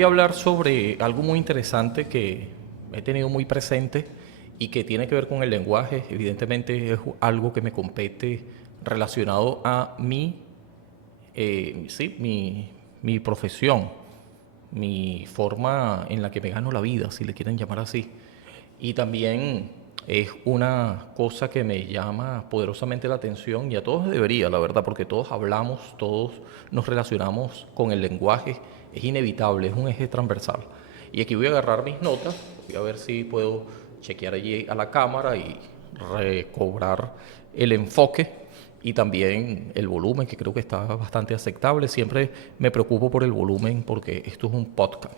voy a hablar sobre algo muy interesante que he tenido muy presente y que tiene que ver con el lenguaje. Evidentemente es algo que me compete relacionado a mi profesión, mi forma en la que me gano la vida, si le quieren llamar así. Y también es una cosa que me llama poderosamente la atención y a todos debería, la verdad, porque todos hablamos, todos nos relacionamos con el lenguaje, es inevitable, es un eje transversal. Y aquí voy a agarrar mis notas, voy a ver si puedo chequear allí a la cámara y recobrar el enfoque y también el volumen, que creo que está bastante aceptable. Siempre me preocupo por el volumen porque esto es un podcast.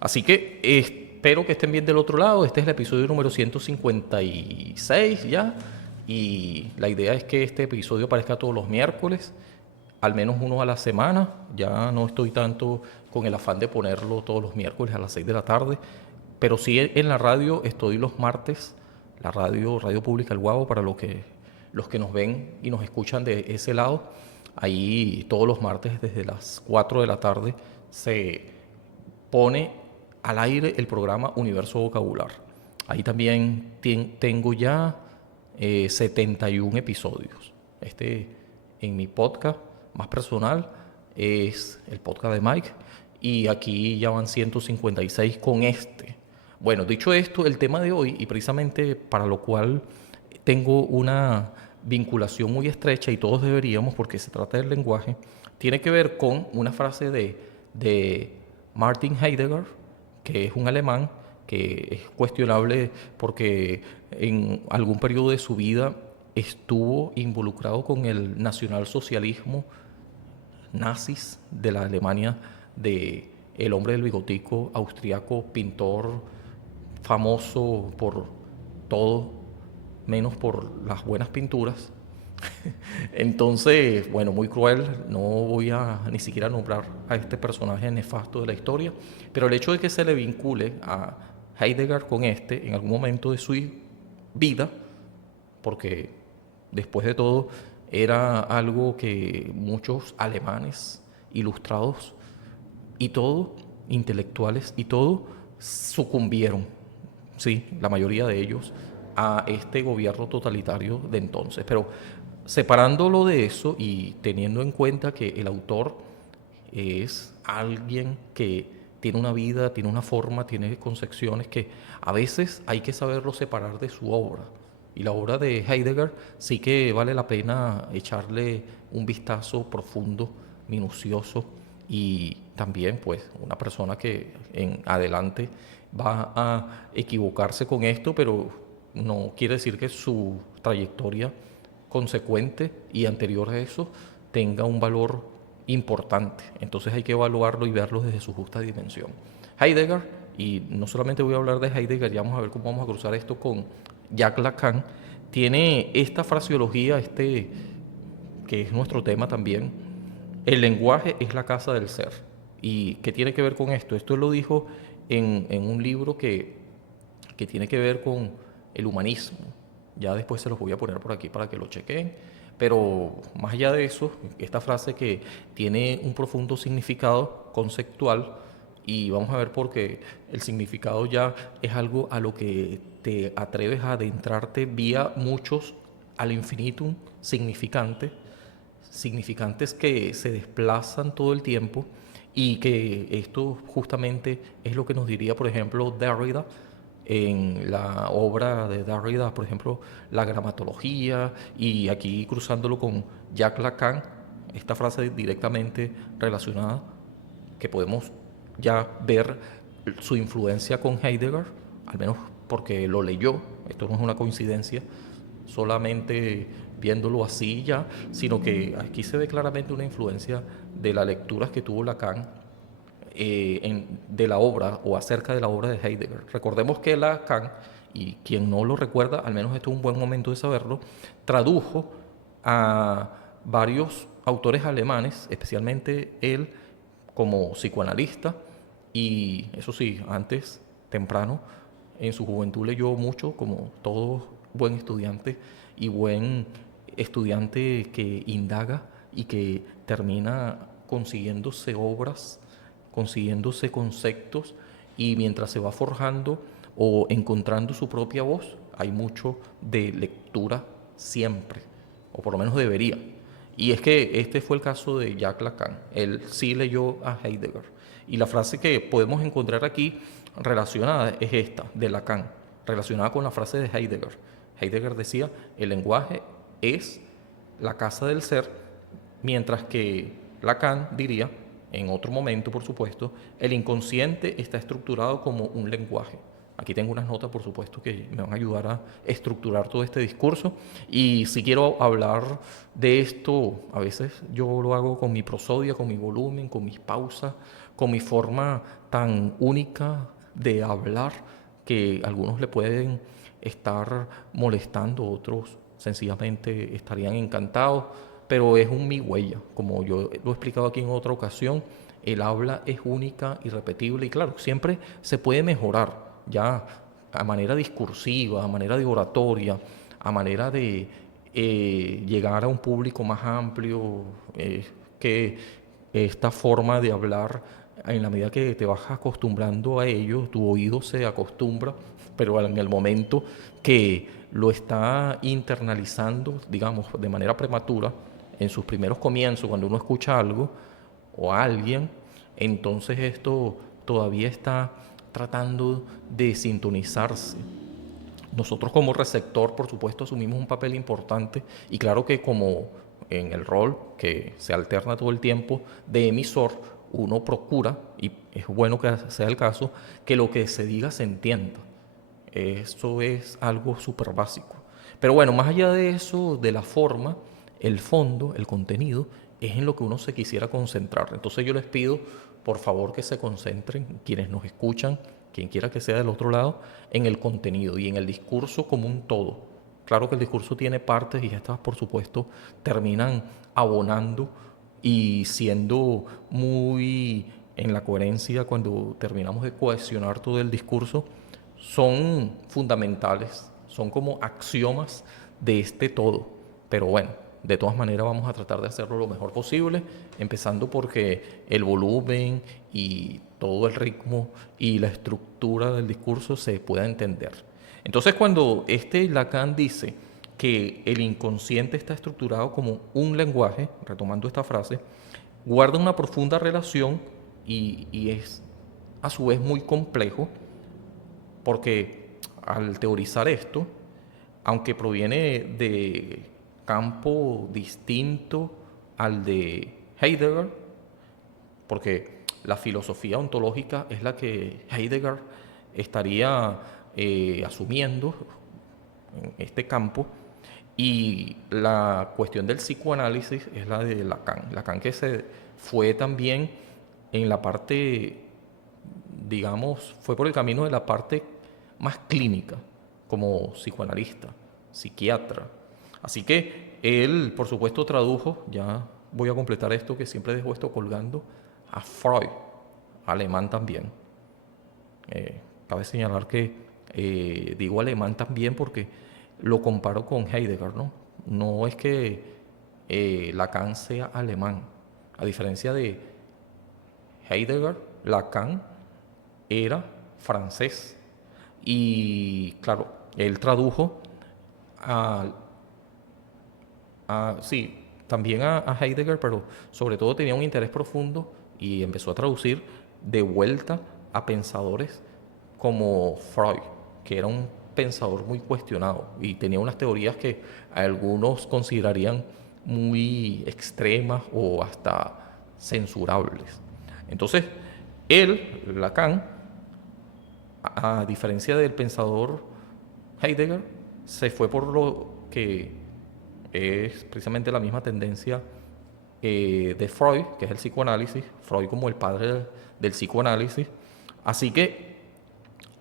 Así que espero que estén bien del otro lado. Este es el episodio número 156 ya. Y la idea es que este episodio aparezca todos los miércoles, al menos uno a la semana. Ya no estoy tanto con el afán de ponerlo todos los miércoles a las 6 de la tarde. Pero sí en la radio estoy los martes, la Radio Pública El Guavo, para los que nos ven y nos escuchan de ese lado. Ahí todos los martes desde las 4 de la tarde se pone al aire el programa Universo Vocabular. Ahí también tengo ya 71 episodios. Este en mi podcast más personal es el podcast de Mike y aquí ya van 156 con este. Bueno, dicho esto, el tema de hoy y precisamente para lo cual tengo una vinculación muy estrecha y todos deberíamos porque se trata del lenguaje, tiene que ver con una frase de Martin Heidegger, que es un alemán que es cuestionable porque en algún periodo de su vida estuvo involucrado con el nacionalsocialismo nazis de la Alemania de el hombre del bigotico austriaco, pintor famoso por todo menos por las buenas pinturas. Entonces, bueno, muy cruel, no voy a ni siquiera nombrar a este personaje nefasto de la historia, pero el hecho de que se le vincule a Heidegger con este en algún momento de su vida, porque después de todo era algo que muchos alemanes ilustrados y todo, intelectuales y todo, sucumbieron, sí, la mayoría de ellos, a este gobierno totalitario de entonces. Pero separándolo de eso y teniendo en cuenta que el autor es alguien que tiene una vida, tiene una forma, tiene concepciones que a veces hay que saberlo separar de su obra. Y la obra de Heidegger sí que vale la pena echarle un vistazo profundo, minucioso y también pues una persona que en adelante va a equivocarse con esto, pero no quiere decir que su trayectoria consecuente y anterior a eso tenga un valor importante. Entonces hay que evaluarlo y verlo desde su justa dimensión. Heidegger, y no solamente voy a hablar de Heidegger, ya vamos a ver cómo vamos a cruzar esto con Jacques Lacan, tiene esta fraseología, que es nuestro tema también, el lenguaje es la casa del ser. ¿Y qué tiene que ver con esto? Esto lo dijo en un libro que tiene que ver con el humanismo. Ya después se los voy a poner por aquí para que lo chequen. Pero más allá de eso, esta frase que tiene un profundo significado conceptual y vamos a ver por qué el significado ya es algo a lo que te atreves a adentrarte vía muchos al infinitum significante, significantes que se desplazan todo el tiempo y que esto justamente es lo que nos diría, por ejemplo, Derrida en la obra de Derrida, por ejemplo, la gramatología, y aquí cruzándolo con Jacques Lacan, esta frase directamente relacionada, que podemos ya ver su influencia con Heidegger, al menos porque lo leyó, esto no es una coincidencia, solamente viéndolo así ya, sino que aquí se ve claramente una influencia de las lecturas que tuvo Lacan de la obra o acerca de la obra de Heidegger. Recordemos que Lacan, y quien no lo recuerda, al menos este es un buen momento de saberlo, tradujo a varios autores alemanes, especialmente él como psicoanalista, y eso sí, antes, temprano, en su juventud leyó mucho, como todo buen estudiante y buen estudiante que indaga y que termina consiguiéndose obras consiguiéndose conceptos y mientras se va forjando o encontrando su propia voz, hay mucho de lectura siempre, o por lo menos debería. Y es que este fue el caso de Jacques Lacan. Él sí leyó a Heidegger. Y la frase que podemos encontrar aquí relacionada es esta, de Lacan, relacionada con la frase de Heidegger. Heidegger decía, el lenguaje es la casa del ser, mientras que Lacan diría, en otro momento por supuesto, el inconsciente está estructurado como un lenguaje. Aquí tengo unas notas, por supuesto, que me van a ayudar a estructurar todo este discurso. Y si quiero hablar de esto, a veces yo lo hago con mi prosodia, con mi volumen, con mis pausas, con mi forma tan única de hablar que algunos le pueden estar molestando, otros sencillamente estarían encantados, pero es un mi huella, como yo lo he explicado aquí en otra ocasión, el habla es única, irrepetible y claro, siempre se puede mejorar ya a manera discursiva, a manera de oratoria, a manera de llegar a un público más amplio, que esta forma de hablar, en la medida que te vas acostumbrando a ello, tu oído se acostumbra, pero en el momento que lo está internalizando, digamos, de manera prematura, en sus primeros comienzos, cuando uno escucha algo o a alguien, entonces esto todavía está tratando de sintonizarse. Nosotros como receptor, por supuesto, asumimos un papel importante y claro que como en el rol que se alterna todo el tiempo de emisor, uno procura, y es bueno que sea el caso, que lo que se diga se entienda. Eso es algo súper básico. Pero bueno, más allá de eso, de la forma, el fondo, el contenido, es en lo que uno se quisiera concentrar. Entonces yo les pido, por favor, que se concentren, quienes nos escuchan, quien quiera que sea del otro lado, en el contenido y en el discurso como un todo. Claro que el discurso tiene partes y estas, por supuesto, terminan abonando y siendo muy en la coherencia cuando terminamos de cohesionar todo el discurso, son fundamentales, son como axiomas de este todo. Pero bueno, de todas maneras vamos a tratar de hacerlo lo mejor posible, empezando porque el volumen y todo el ritmo y la estructura del discurso se pueda entender. Entonces cuando Lacan dice que el inconsciente está estructurado como un lenguaje, retomando esta frase, guarda una profunda relación y es a su vez muy complejo porque al teorizar esto, aunque proviene de campo distinto al de Heidegger, porque la filosofía ontológica es la que Heidegger estaría asumiendo en este campo, y la cuestión del psicoanálisis es la de Lacan. Lacan que se fue también en la parte, digamos, fue por el camino de la parte más clínica, como psicoanalista, psiquiatra. Así que él, por supuesto, tradujo, ya voy a completar esto que siempre dejo esto colgando, a Freud, alemán también. Cabe señalar que digo alemán también porque lo comparo con Heidegger, ¿no? No es que Lacan sea alemán. A diferencia de Heidegger, Lacan era francés. Y claro, él tradujo a, sí, también a Heidegger, pero sobre todo tenía un interés profundo y empezó a traducir de vuelta a pensadores como Freud, que era un pensador muy cuestionado y tenía unas teorías que algunos considerarían muy extremas o hasta censurables. Entonces, él, Lacan, a diferencia del pensador Heidegger, se fue por lo que es precisamente la misma tendencia de Freud, que es el psicoanálisis, Freud como el padre del psicoanálisis. Así que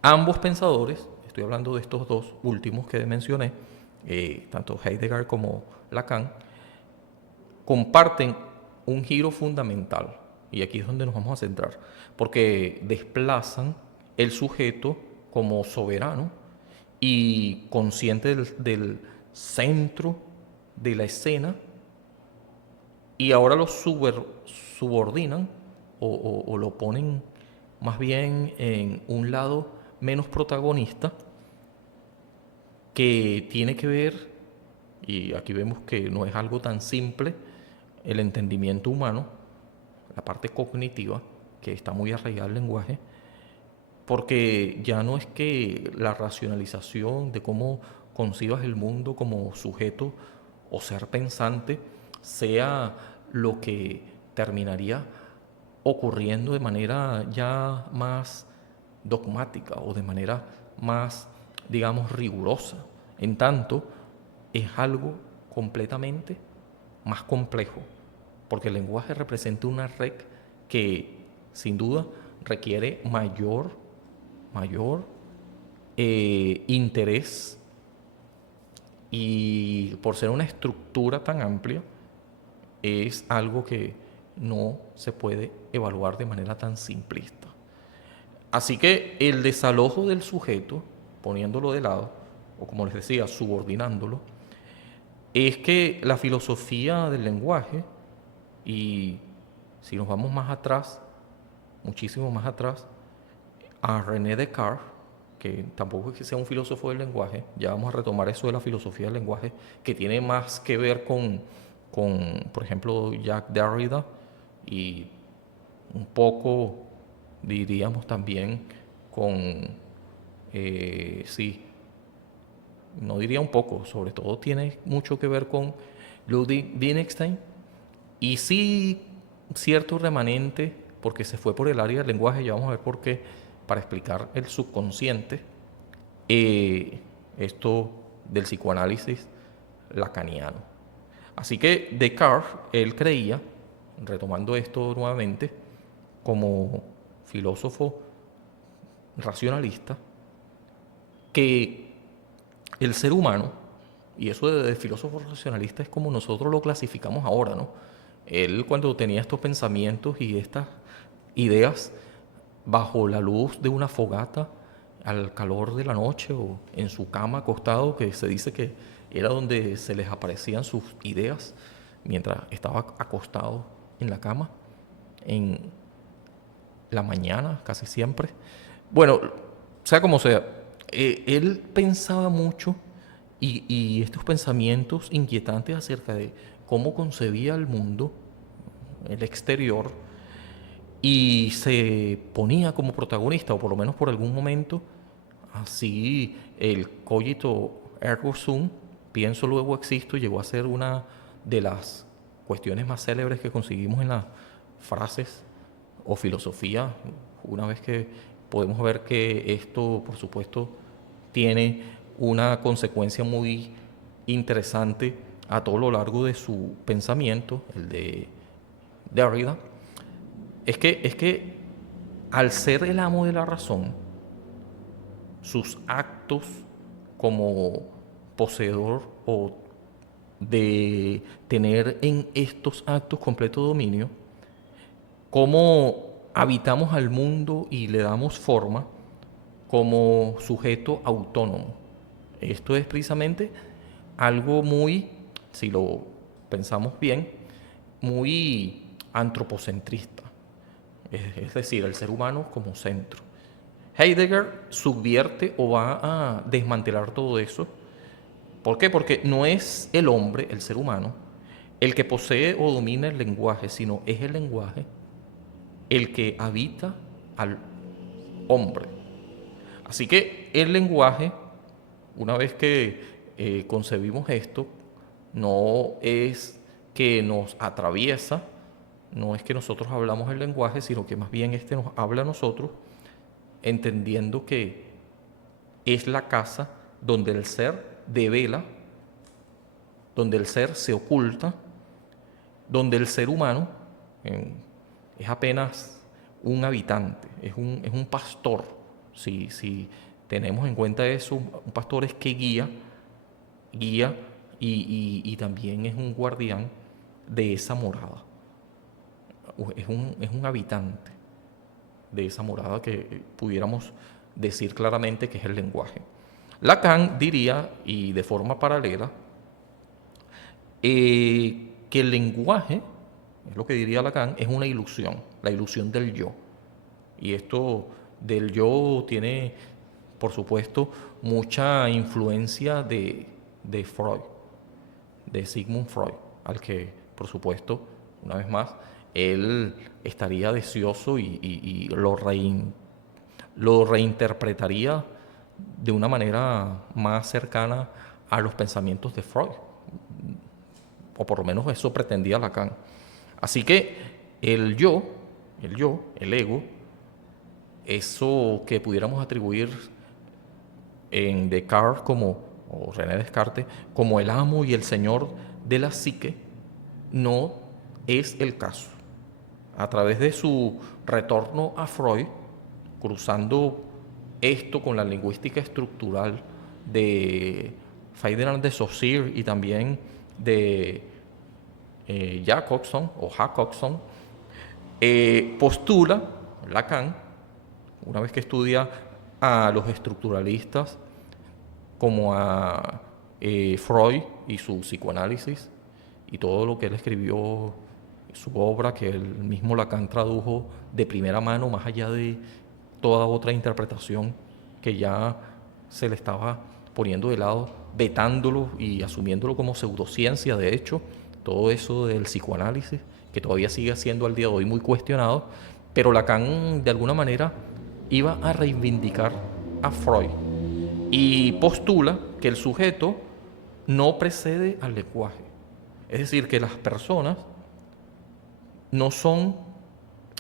ambos pensadores, estoy hablando de estos dos últimos que mencioné, tanto Heidegger como Lacan, comparten un giro fundamental. Y aquí es donde nos vamos a centrar, porque desplazan el sujeto como soberano y consciente del centro de la escena y ahora lo subordinan o lo ponen más bien en un lado menos protagonista, que tiene que ver, y aquí vemos que no es algo tan simple, el entendimiento humano, la parte cognitiva, que está muy arraigada al lenguaje, porque ya no es que la racionalización de cómo concibas el mundo como sujeto o ser pensante sea lo que terminaría ocurriendo de manera ya más dogmática o de manera más, digamos, rigurosa. En tanto, es algo completamente más complejo, porque el lenguaje representa una red que sin duda requiere mayor interés, y por ser una estructura tan amplia es algo que no se puede evaluar de manera tan simplista. Así que el desalojo del sujeto, poniéndolo de lado, o como les decía, subordinándolo, es que la filosofía del lenguaje, y si nos vamos más atrás, muchísimo más atrás, a René Descartes, que tampoco es que sea un filósofo del lenguaje, ya vamos a retomar eso de la filosofía del lenguaje, que tiene más que ver con por ejemplo, Jacques Derrida, y un poco, diríamos también, con, sí, no diría un poco, sobre todo tiene mucho que ver con Ludwig Wittgenstein, y sí cierto remanente, porque se fue por el área del lenguaje, ya vamos a ver por qué, para explicar el subconsciente, esto del psicoanálisis lacaniano. Así que Descartes, él creía, retomando esto nuevamente, como filósofo racionalista, que el ser humano, y eso de filósofo racionalista es como nosotros lo clasificamos ahora, ¿no? Él, cuando tenía estos pensamientos y estas ideas bajo la luz de una fogata, al calor de la noche, o en su cama acostado, que se dice que era donde se les aparecían sus ideas mientras estaba acostado en la cama, en la mañana casi siempre. Bueno, sea como sea, él pensaba mucho, y estos pensamientos inquietantes acerca de cómo concebía el mundo, el exterior, y se ponía como protagonista, o por lo menos por algún momento, así el cogito ergo sum, pienso luego existo, llegó a ser una de las cuestiones más célebres que conseguimos en las frases o filosofía, una vez que podemos ver que esto, por supuesto, tiene una consecuencia muy interesante a todo lo largo de su pensamiento, el de Derrida. Es que al ser el amo de la razón, sus actos como poseedor, o de tener en estos actos completo dominio, cómo habitamos al mundo y le damos forma como sujeto autónomo. Esto es precisamente algo muy, si lo pensamos bien, muy antropocentrista, es decir, el ser humano como centro. Heidegger subvierte o va a desmantelar todo eso. ¿Por qué? Porque no es el hombre, el ser humano, el que posee o domina el lenguaje, sino es el lenguaje el que habita al hombre. Así que el lenguaje, una vez que concebimos esto, no es que nos atraviesa, no es que nosotros hablamos el lenguaje, sino que más bien este nos habla a nosotros, entendiendo que es la casa donde el ser devela, donde el ser se oculta, donde el ser humano es apenas un habitante, es un pastor. Si tenemos en cuenta eso, un pastor es que guía, y también es un guardián de esa morada. Es un habitante de esa morada que pudiéramos decir claramente que es el lenguaje. Lacan diría, y de forma paralela, que el lenguaje, es lo que diría Lacan, es una ilusión. la ilusión del yo. Y esto del yo tiene, por supuesto, mucha influencia de Freud, de Sigmund Freud, al que, por supuesto, una vez más, él estaría deseoso y lo reinterpretaría de una manera más cercana a los pensamientos de Freud, o por lo menos eso pretendía Lacan. Así que el ego, eso que pudiéramos atribuir en Descartes o René Descartes, como el amo y el señor de la psique, no es el caso. A través de su retorno a Freud, cruzando esto con la lingüística estructural de Ferdinand de Saussure y también de Jacobson, postula Lacan, una vez que estudia a los estructuralistas como a Freud y su psicoanálisis y todo lo que él escribió, su obra que el mismo Lacan tradujo de primera mano, más allá de toda otra interpretación que ya se le estaba poniendo de lado, vetándolo y asumiéndolo como pseudociencia, de hecho, todo eso del psicoanálisis, que todavía sigue siendo al día de hoy muy cuestionado, pero Lacan de alguna manera iba a reivindicar a Freud y postula que el sujeto no precede al lenguaje. Es decir, que las personas no son,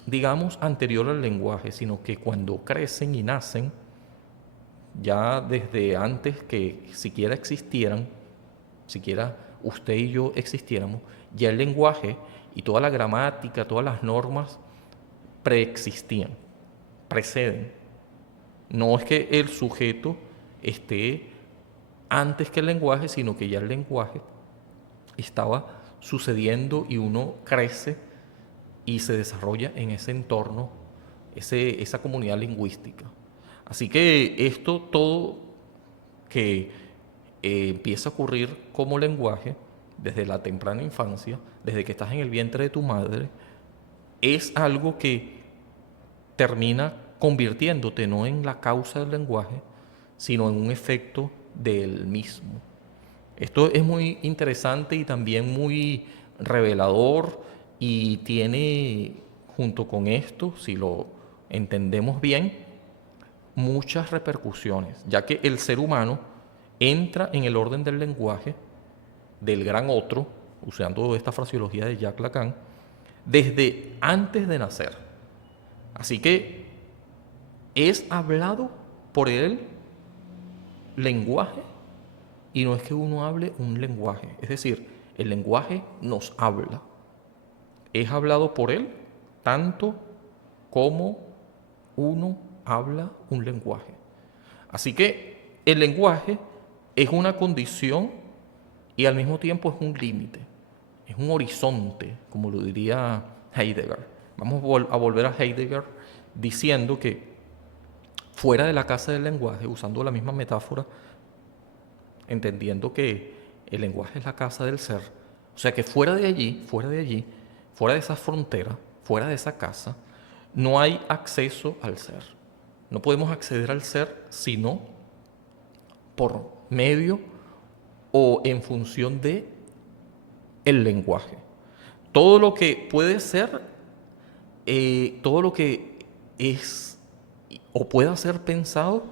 digamos, anterior al lenguaje, sino que cuando crecen y nacen, ya desde antes que siquiera existieran, siquiera usted y yo existiéramos, ya el lenguaje y toda la gramática, todas las normas preexistían, preceden. No es que el sujeto esté antes que el lenguaje, sino que ya el lenguaje estaba sucediendo y uno crece y se desarrolla en ese entorno, esa comunidad lingüística. Así que esto todo que empieza a ocurrir como lenguaje desde la temprana infancia, desde que estás en el vientre de tu madre, es algo que termina convirtiéndote no en la causa del lenguaje, sino en un efecto del mismo. Esto es muy interesante y también muy revelador y tiene, junto con esto, si lo entendemos bien, muchas repercusiones, ya que el ser humano entra en el orden del lenguaje del gran otro, usando esta fraseología de Jacques Lacan, desde antes de nacer. Así que es hablado por el lenguaje y no es que uno hable un lenguaje, es decir, el lenguaje nos habla. Es hablado por él tanto como uno habla un lenguaje. Así que el lenguaje es una condición y al mismo tiempo es un límite, es un horizonte, como lo diría Heidegger. Vamos a volver a Heidegger diciendo que fuera de la casa del lenguaje, usando la misma metáfora, entendiendo que el lenguaje es la casa del ser, o sea que fuera de allí, fuera de esa frontera, fuera de esa casa, no hay acceso al ser. No podemos acceder al ser sino por medio o en función de el lenguaje. Todo lo que puede ser, todo lo que es o pueda ser pensado,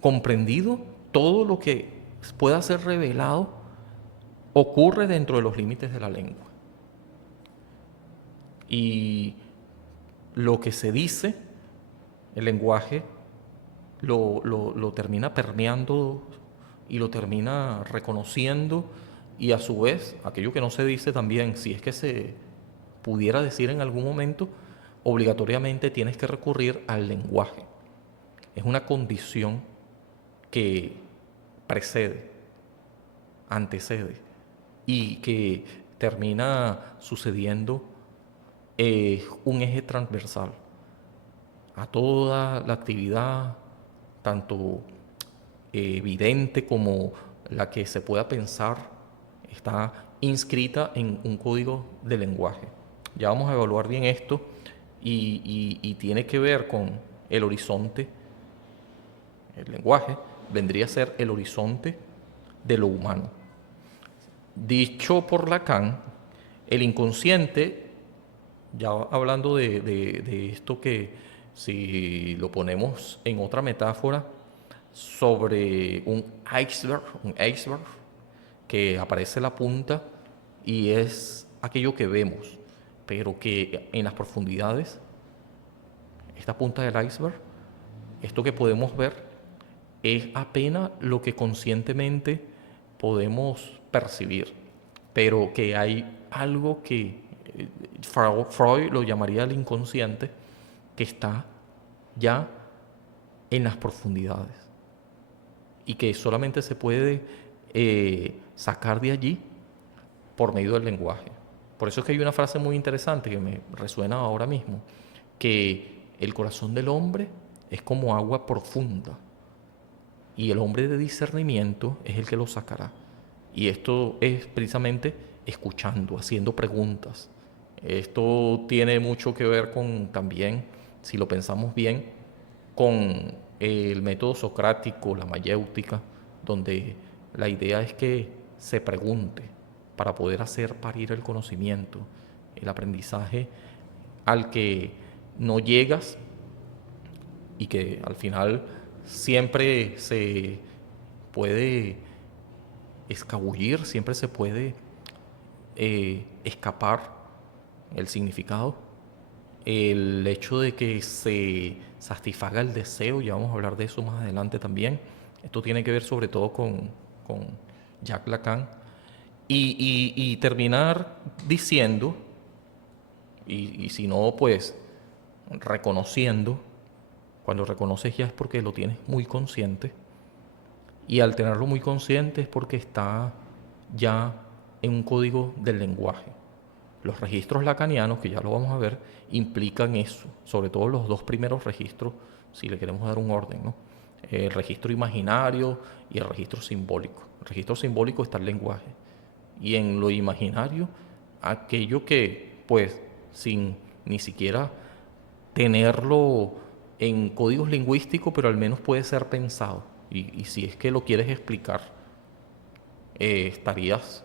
comprendido, todo lo que pueda ser revelado, ocurre dentro de los límites de la lengua. Y lo que se dice, el lenguaje lo termina permeando y lo termina reconociendo, y a su vez aquello que no se dice también, si es que se pudiera decir en algún momento, obligatoriamente tienes que recurrir al lenguaje. Es una condición que precede, antecede y que termina sucediendo un eje transversal a toda la actividad, tanto evidente como la que se pueda pensar, está inscrita en un código de lenguaje. Ya vamos a evaluar bien esto y tiene que ver con el horizonte. El lenguaje vendría a ser el horizonte de lo humano. Dicho por Lacan, el inconsciente, ya hablando de esto que si lo ponemos en otra metáfora, sobre un iceberg que aparece la punta y es aquello que vemos, pero que en las profundidades, esta punta del iceberg, esto que podemos ver, es apenas lo que conscientemente podemos percibir, pero que hay algo que Freud lo llamaría el inconsciente, que está ya en las profundidades y que solamente se puede sacar de allí por medio del lenguaje. Por eso es que hay una frase muy interesante que me resuena ahora mismo, que el corazón del hombre es como agua profunda y el hombre de discernimiento es el que lo sacará. Y esto es precisamente escuchando, haciendo preguntas. Esto tiene mucho que ver con también, si lo pensamos bien, con el método socrático, la mayéutica, donde la idea es que se pregunte para poder hacer parir el conocimiento, el aprendizaje al que no llegas y que al final siempre se puede escabullir, siempre se puede escapar el significado, el hecho de que se satisfaga el deseo, ya vamos a hablar de eso más adelante también. Esto tiene que ver sobre todo con Jacques Lacan. Y terminar diciendo, y si no, pues reconociendo, cuando reconoces ya es porque lo tienes muy consciente, y al tenerlo muy consciente es porque está ya en un código del lenguaje. Los registros lacanianos, que ya lo vamos a ver, implican eso, sobre todo los dos primeros registros, si le queremos dar un orden, ¿no? El registro imaginario y el registro simbólico. El registro simbólico está el lenguaje. Y en lo imaginario, aquello que, pues, sin ni siquiera tenerlo en códigos lingüísticos, pero al menos puede ser pensado. Y si es que lo quieres explicar, estarías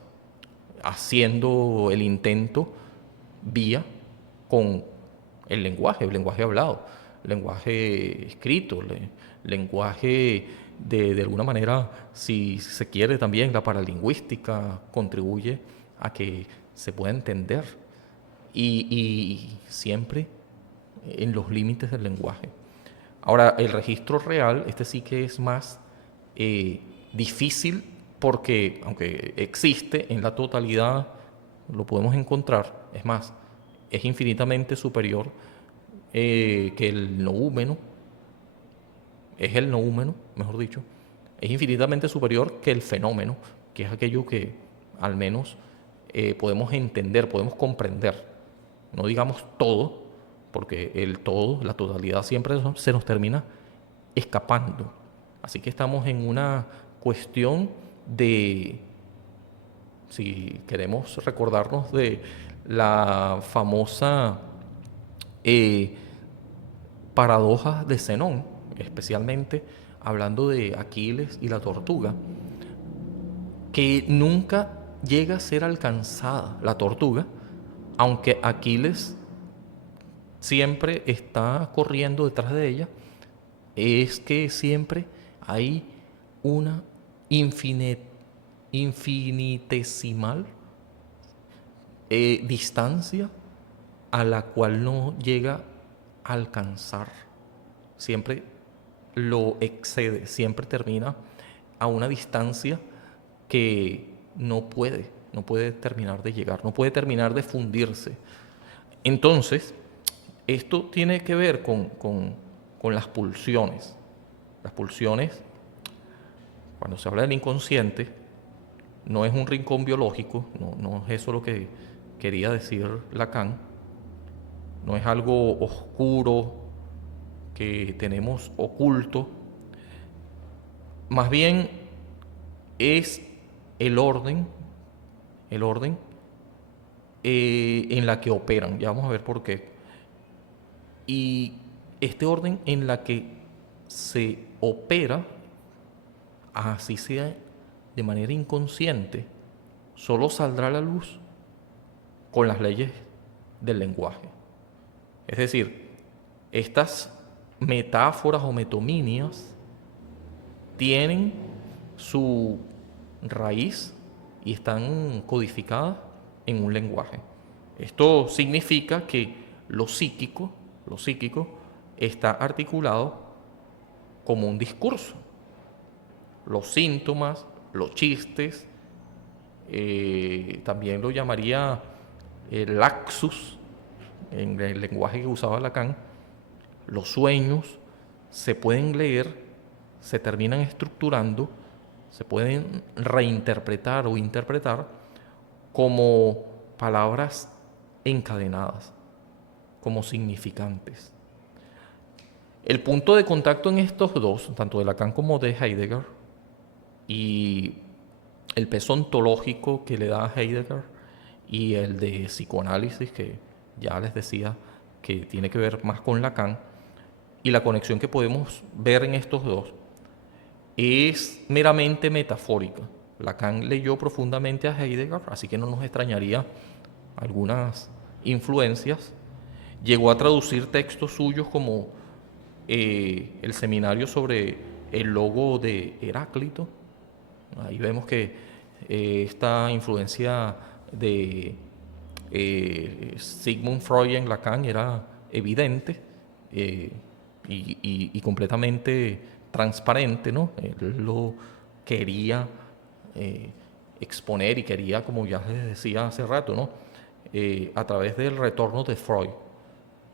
haciendo el intento vía con el lenguaje hablado, lenguaje escrito, lenguaje de alguna manera, si se quiere también, la paralingüística contribuye a que se pueda entender y siempre en los límites del lenguaje. Ahora, el registro real, este sí que es más eh, difícil porque, aunque existe en la totalidad, lo podemos encontrar, es más, es infinitamente superior que el noúmeno, es el noúmeno, mejor dicho, es infinitamente superior que el fenómeno, que es aquello que al menos podemos entender, podemos comprender. No digamos todo, porque el todo, la totalidad siempre se nos termina escapando. Así que estamos en una cuestión de, si queremos recordarnos de la famosa eh, paradoja de Zenón, especialmente hablando de Aquiles y la tortuga, que nunca llega a ser alcanzada la tortuga, aunque Aquiles siempre está corriendo detrás de ella, es que siempre hay una infinitesimal distancia a la cual no llega a alcanzar. Siempre lo excede, siempre termina a una distancia que no puede terminar de llegar, no puede terminar de fundirse. Entonces, esto tiene que ver con las pulsiones. Las pulsiones, cuando se habla del inconsciente, no es un rincón biológico, no es eso lo que quería decir Lacan, no es algo oscuro que tenemos oculto, más bien es el orden, el orden en la que operan. Ya vamos a ver por qué. Y este orden en la que se opera, así sea de manera inconsciente, solo saldrá a la luz con las leyes del lenguaje. Es decir, estas metáforas o metominias tienen su raíz y están codificadas en un lenguaje. Esto significa que lo psíquico está articulado como un discurso. Los síntomas, los chistes, también lo llamaría el laxus, en el lenguaje que usaba Lacan. Los sueños se pueden leer, se terminan estructurando, se pueden reinterpretar o interpretar como palabras encadenadas, como significantes. El punto de contacto en estos dos, tanto de Lacan como de Heidegger, y el peso ontológico que le da a Heidegger y el de psicoanálisis, que ya les decía que tiene que ver más con Lacan, y la conexión que podemos ver en estos dos, es meramente metafórica. Lacan leyó profundamente a Heidegger, así que no nos extrañaría algunas influencias. Llegó a traducir textos suyos como el seminario sobre el logo de Heráclito. Ahí vemos que esta influencia de Sigmund Freud en Lacan era evidente, y completamente transparente, ¿no? Él lo quería exponer y quería, como ya les decía hace rato, ¿no? A través del retorno de Freud.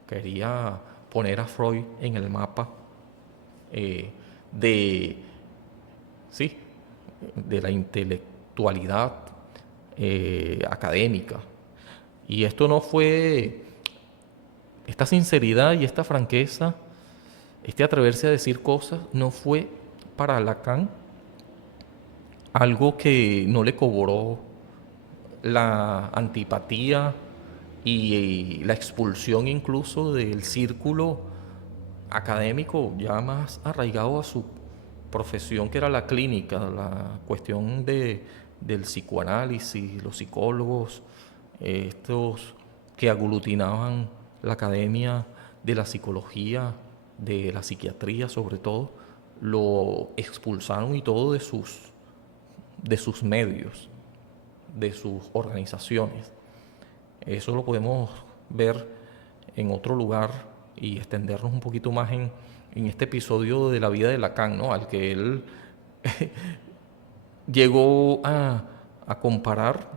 Quería poner a Freud en el mapa de, sí, de la intelectualidad académica. Y esto no fue, esta sinceridad y esta franqueza, este atreverse a decir cosas, no fue para Lacan algo que no le cobró la antipatía y la expulsión incluso del círculo académico ya más arraigado a su profesión, que era la clínica, la cuestión del psicoanálisis, los psicólogos, estos que aglutinaban la academia de la psicología, de la psiquiatría sobre todo, lo expulsaron y todo de sus medios, de sus organizaciones. Eso lo podemos ver en otro lugar y extendernos un poquito más en este episodio de la vida de Lacan, ¿no? Al que él llegó a comparar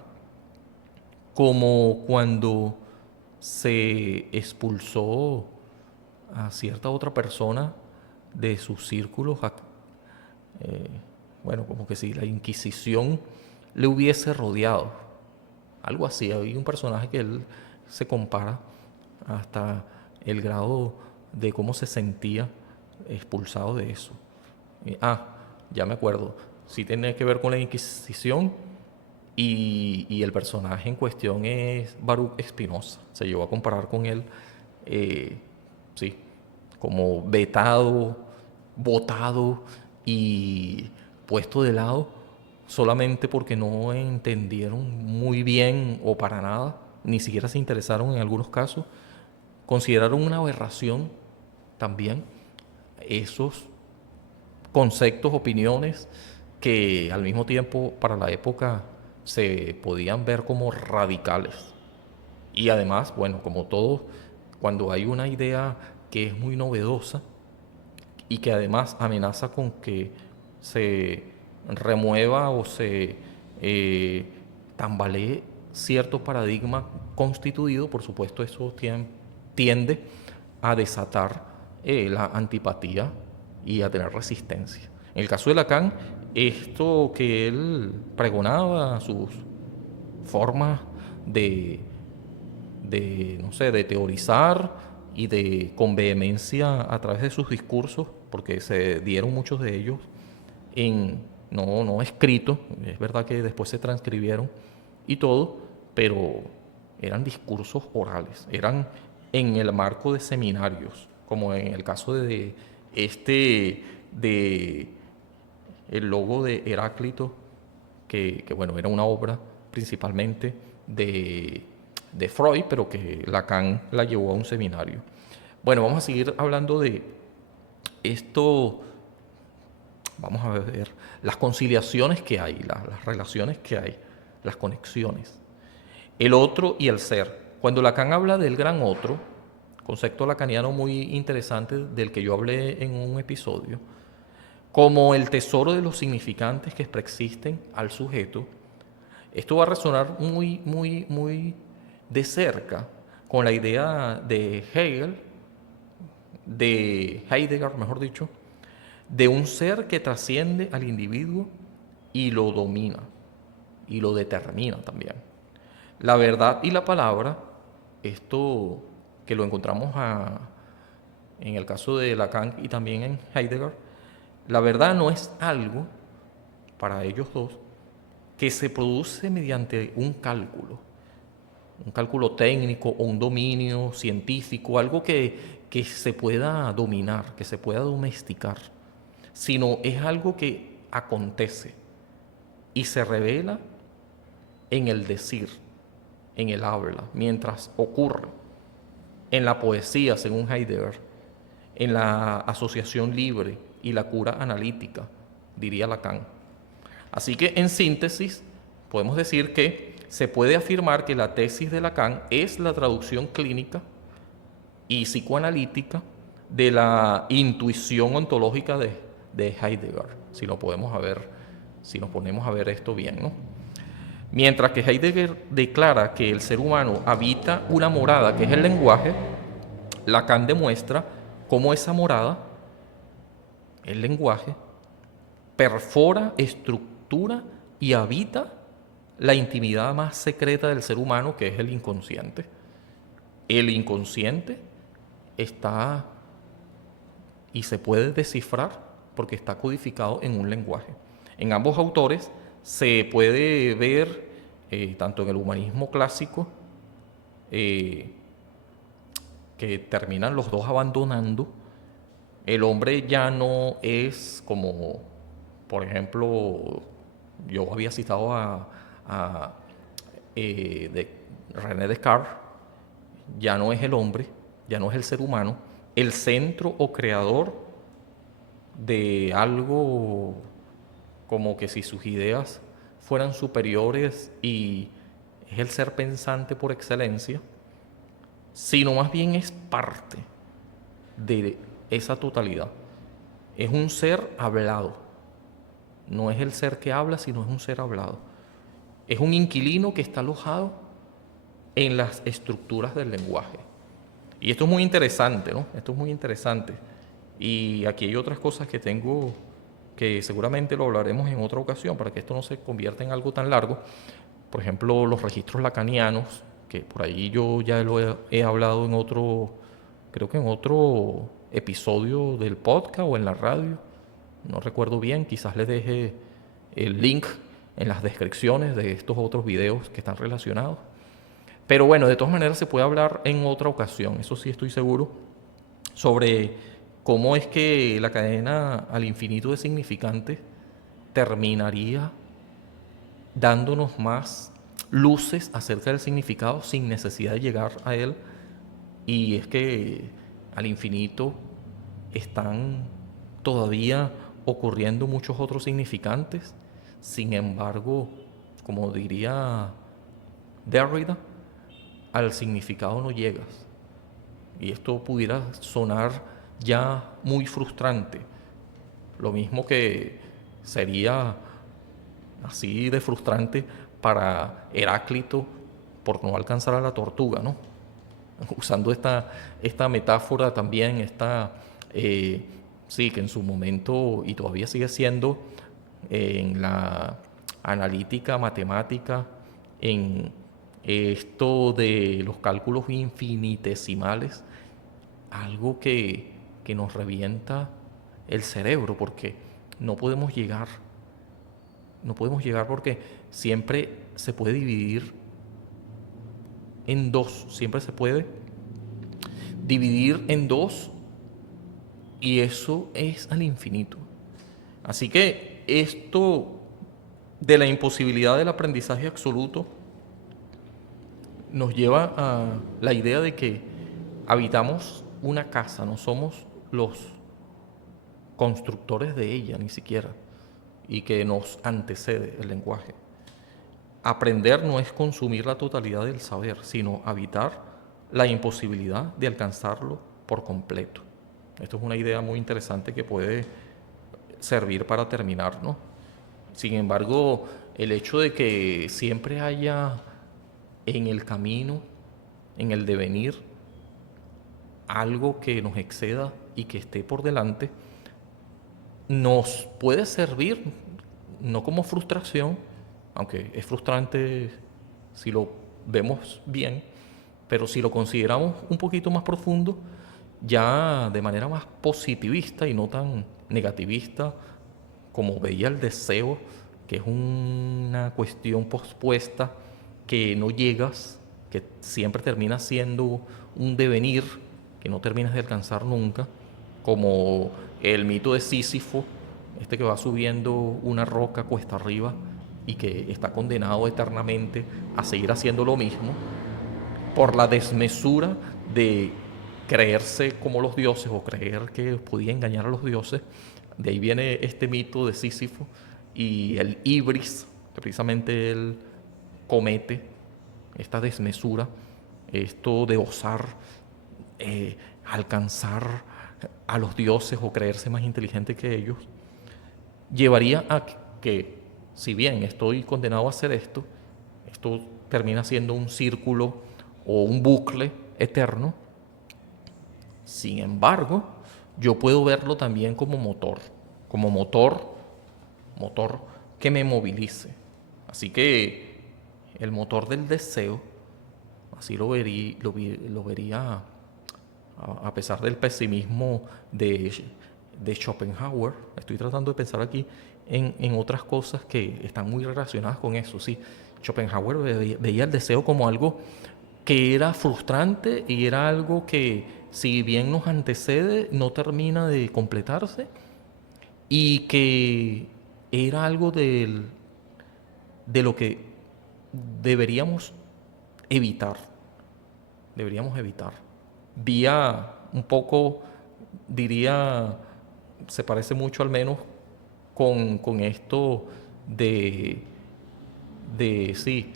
como cuando se expulsó a cierta otra persona de sus círculos, bueno, como que si la Inquisición le hubiese rodeado, algo así. Hay un personaje que él se compara hasta el grado de cómo se sentía expulsado de eso. Ya me acuerdo, sí tiene que ver con la Inquisición, y el personaje en cuestión es Baruch Spinoza. Se llevó a comparar con él, sí, como vetado, votado y puesto de lado solamente porque no entendieron muy bien o para nada, ni siquiera se interesaron en algunos casos, consideraron una aberración también esos conceptos, opiniones que al mismo tiempo para la época se podían ver como radicales. Y además, bueno, como todo, cuando hay una idea que es muy novedosa y que además amenaza con que se remueva o se tambalee cierto paradigma constituido, por supuesto eso tiende a desatar la antipatía y a tener resistencia. En el caso de Lacan, esto que él pregonaba, sus formas no sé, de teorizar y de con vehemencia a través de sus discursos, porque se dieron muchos de ellos no escritos, es verdad que después se transcribieron y todo, pero eran discursos orales, eran en el marco de seminarios, como en el caso de el logo de Heráclito, que bueno, era una obra principalmente de Freud, pero que Lacan la llevó a un seminario. Bueno, vamos a seguir hablando de esto. Vamos a ver las conciliaciones que hay, las relaciones que hay, las conexiones. El otro y el ser. Cuando Lacan habla del gran otro, concepto lacaniano muy interesante del que yo hablé en un episodio, como el tesoro de los significantes que preexisten al sujeto, esto va a resonar muy de cerca con la idea de Hegel, de Heidegger, mejor dicho, de un ser que trasciende al individuo y lo domina y lo determina también. La verdad y la palabra, esto que lo encontramos en el caso de Lacan y también en Heidegger, la verdad no es algo, para ellos dos, que se produce mediante un cálculo técnico o un dominio científico, algo que se pueda dominar, que se pueda domesticar, sino es algo que acontece y se revela en el decir, en el habla, mientras ocurre, en la poesía, según Heidegger, en la asociación libre y la cura analítica, diría Lacan. Así que, en síntesis, podemos decir que se puede afirmar que la tesis de Lacan es la traducción clínica y psicoanalítica de la intuición ontológica de Heidegger, si lo podemos ver, si nos ponemos a ver esto bien, ¿no? Mientras que Heidegger declara que el ser humano habita una morada que es el lenguaje, Lacan demuestra cómo esa morada, el lenguaje, perfora, estructura y habita la intimidad más secreta del ser humano, que es el inconsciente. El inconsciente está y se puede descifrar porque está codificado en un lenguaje. En ambos autores se puede ver, tanto en el humanismo clásico, eh, que terminan los dos abandonando, el hombre ya no es como, por ejemplo, yo había citado a René Descartes, ya no es el hombre, ya no es el ser humano, el centro o creador de algo, como que si sus ideas fueran superiores y es el ser pensante por excelencia, sino más bien es parte de esa totalidad. Es un ser hablado, no es el ser que habla, sino es un ser hablado. Es un inquilino que está alojado en las estructuras del lenguaje. Y esto es muy interesante, ¿no? Esto es muy interesante. Y aquí hay otras cosas que tengo que seguramente lo hablaremos en otra ocasión para que esto no se convierta en algo tan largo. Por ejemplo, los registros lacanianos, que por ahí yo ya he hablado en otro, creo que en otro episodio del podcast o en la radio, no recuerdo bien, quizás les deje el link en las descripciones de estos otros videos que están relacionados. Pero bueno, de todas maneras se puede hablar en otra ocasión, eso sí estoy seguro, sobre cómo es que la cadena al infinito de significantes terminaría dándonos más luces acerca del significado sin necesidad de llegar a él. Y es que al infinito están todavía ocurriendo muchos otros significantes. Sin embargo, como diría Derrida, al significado no llegas. Y esto pudiera sonar ya muy frustrante. Lo mismo que sería así de frustrante para Heráclito por no alcanzar a la tortuga, ¿no? Usando esta metáfora también, sí, que en su momento, y todavía sigue siendo, en la analítica matemática, en esto de los cálculos infinitesimales, algo que nos revienta el cerebro, porque no podemos llegar, no podemos llegar porque siempre se puede dividir en dos, siempre se puede dividir en dos y eso es al infinito. Así que esto de la imposibilidad del aprendizaje absoluto nos lleva a la idea de que habitamos una casa, no somos los constructores de ella ni siquiera, y que nos antecede el lenguaje. Aprender no es consumir la totalidad del saber, sino habitar la imposibilidad de alcanzarlo por completo. Esto es una idea muy interesante que puede servir para terminar, ¿no? Sin embargo, el hecho de que siempre haya en el camino, en el devenir, algo que nos exceda y que esté por delante, nos puede servir no como frustración, aunque es frustrante si lo vemos bien, pero si lo consideramos un poquito más profundo, ya de manera más positivista y no tan negativista como veía el deseo, que es una cuestión pospuesta, que no llegas, que siempre termina siendo un devenir que no terminas de alcanzar nunca, como el mito de Sísifo, este que va subiendo una roca cuesta arriba y que está condenado eternamente a seguir haciendo lo mismo por la desmesura de creerse como los dioses o creer que podía engañar a los dioses. De ahí viene este mito de Sísifo y el ibris, que precisamente él comete, esta desmesura, esto de osar alcanzar a los dioses o creerse más inteligente que ellos, llevaría a que, si bien estoy condenado a hacer esto, esto termina siendo un círculo o un bucle eterno. Sin embargo, yo puedo verlo también como motor que me movilice. Así que el motor del deseo, así lo vería a pesar del pesimismo de Schopenhauer. Estoy tratando de pensar aquí en otras cosas que están muy relacionadas con eso. Sí, Schopenhauer veía el deseo como algo que era frustrante y era algo que, si bien nos antecede, no termina de completarse y que era algo de lo que deberíamos evitar. Deberíamos evitar. Vía un poco, diría, se parece mucho al menos con esto de, sí,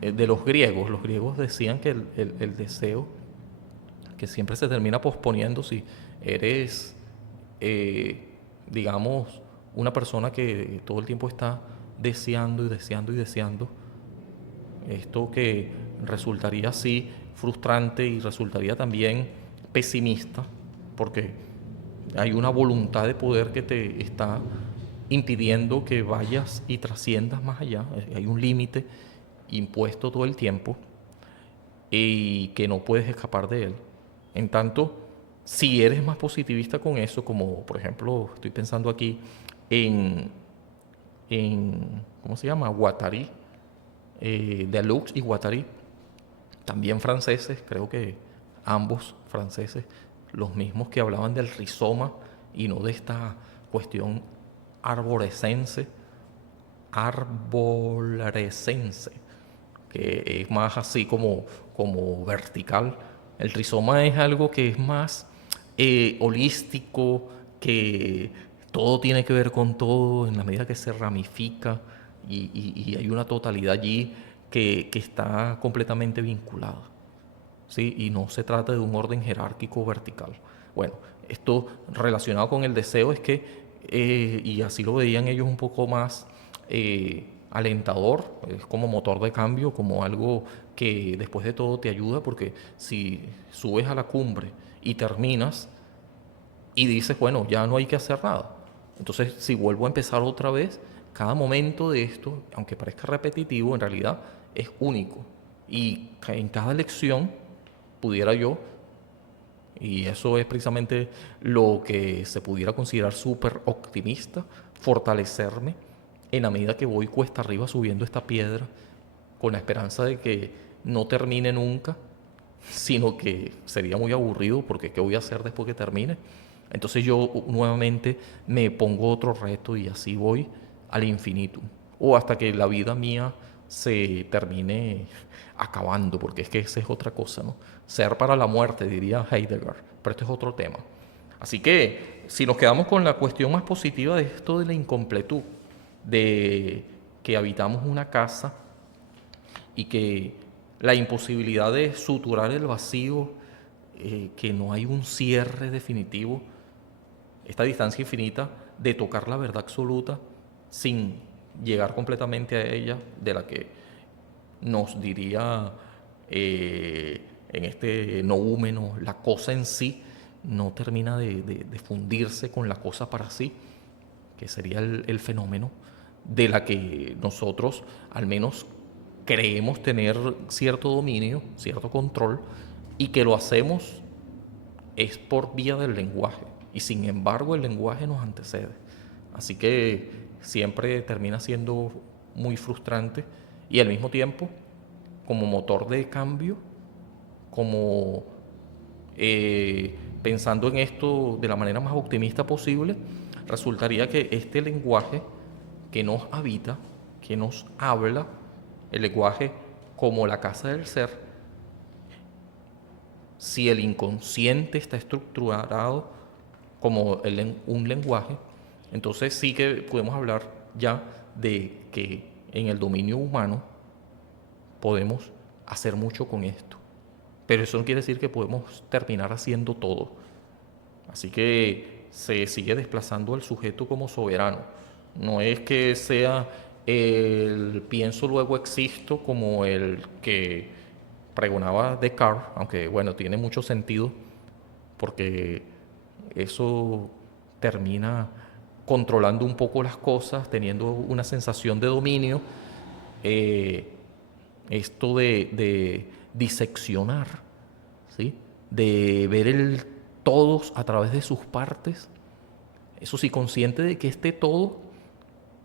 de los griegos. Los griegos decían que el deseo, que siempre se termina posponiendo si eres, digamos, una persona que todo el tiempo está deseando y deseando y deseando, esto que resultaría así frustrante y resultaría también pesimista, porque hay una voluntad de poder que te está impidiendo que vayas y trasciendas más allá. Hay un límite impuesto todo el tiempo y que no puedes escapar de él. En tanto, si eres más positivista con eso, como por ejemplo, estoy pensando aquí en, ¿cómo se llama? Guattari, Deleuze y Guattari, también franceses, creo que ambos franceses, los mismos que hablaban del rizoma y no de esta cuestión arborescence, arborescence, que es más así como vertical. El rizoma es algo que es más holístico, que todo tiene que ver con todo en la medida que se ramifica y hay una totalidad allí que está completamente vinculada. ¿Sí? Y no se trata de un orden jerárquico vertical. Bueno, esto relacionado con el deseo es que, y así lo veían ellos un poco más alentador, es como motor de cambio, como algo que después de todo te ayuda, porque si subes a la cumbre y terminas y dices, bueno, ya no hay que hacer nada. Entonces, si vuelvo a empezar otra vez, cada momento de esto, aunque parezca repetitivo, en realidad es único. Y en cada lección pudiera yo, y eso es precisamente lo que se pudiera considerar súper optimista, fortalecerme en la medida que voy cuesta arriba subiendo esta piedra, con la esperanza de que no termine nunca sino que sería muy aburrido porque ¿qué voy a hacer después que termine? Entonces yo nuevamente me pongo otro reto y así voy al infinito o hasta que la vida mía se termine acabando, porque es que esa es otra cosa, ¿no? Ser para la muerte, diría Heidegger, pero esto es otro tema. Así que si nos quedamos con la cuestión más positiva de esto de la incompletud, de que habitamos una casa y que la imposibilidad de suturar el vacío, que no hay un cierre definitivo, esta distancia infinita de tocar la verdad absoluta sin llegar completamente a ella, de la que nos diría en este noúmeno, la cosa en sí no termina de fundirse con la cosa para sí, que sería el fenómeno de la que nosotros al menos creemos tener cierto dominio, cierto control, y que lo hacemos es por vía del lenguaje. Y sin embargo el lenguaje nos antecede. Así que siempre termina siendo muy frustrante y al mismo tiempo como motor de cambio, como pensando en esto de la manera más optimista posible, resultaría que este lenguaje que nos habita, que nos habla, el lenguaje como la casa del ser, si el inconsciente está estructurado como un lenguaje, entonces sí que podemos hablar ya de que en el dominio humano podemos hacer mucho con esto. Pero eso no quiere decir que podemos terminar haciendo todo. Así que se sigue desplazando al sujeto como soberano. No es que sea el pienso luego existo como el que pregonaba Descartes, aunque bueno, tiene mucho sentido porque eso termina controlando un poco las cosas, teniendo una sensación de dominio. Eh, Esto de diseccionar, ¿sí? De ver el todos a través de sus partes, eso sí, consciente de que este todo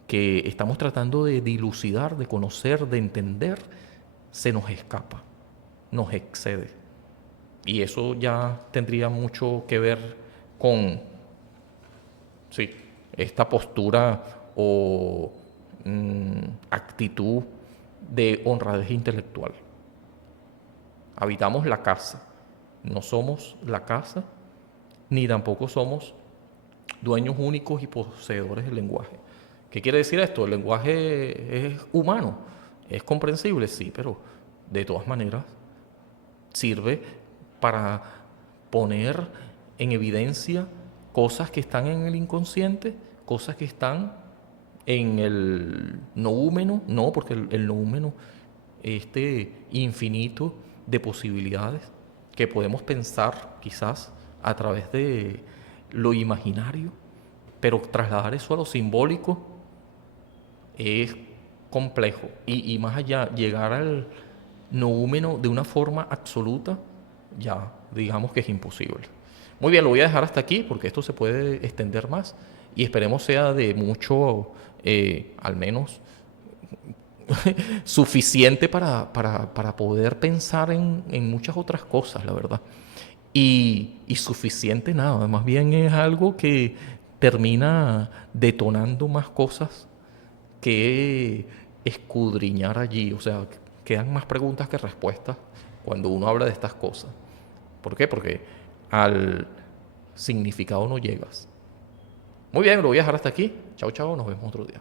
que estamos tratando de dilucidar, de conocer, de entender, se nos escapa, nos excede. Y eso ya tendría mucho que ver con, sí, esta postura o actitud de honradez intelectual. Habitamos la casa, no somos la casa, ni tampoco somos dueños únicos y poseedores del lenguaje. ¿Qué quiere decir esto? El lenguaje es humano, es comprensible, sí, pero de todas maneras sirve para poner en evidencia cosas que están en el inconsciente, cosas que están en el noúmeno, no, porque el noúmeno, este infinito de posibilidades que podemos pensar quizás a través de lo imaginario, pero trasladar eso a lo simbólico es complejo. Y más allá, llegar al noúmeno de una forma absoluta, ya digamos que es imposible. Muy bien, lo voy a dejar hasta aquí porque esto se puede extender más y esperemos sea de mucho, al menos suficiente para poder pensar en muchas otras cosas, la verdad. Y suficiente nada, más bien es algo que termina detonando más cosas que escudriñar allí. O sea, quedan más preguntas que respuestas cuando uno habla de estas cosas. ¿Por qué? Porque al significado no llegas. Muy bien, lo voy a dejar hasta aquí. Chao, chao, nos vemos otro día.